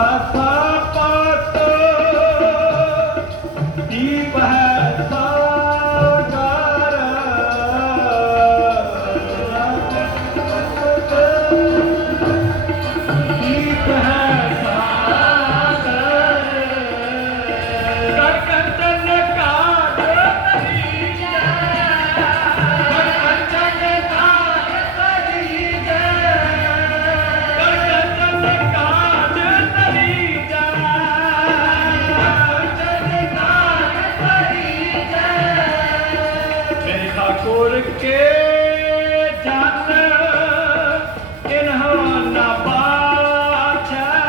Rafa.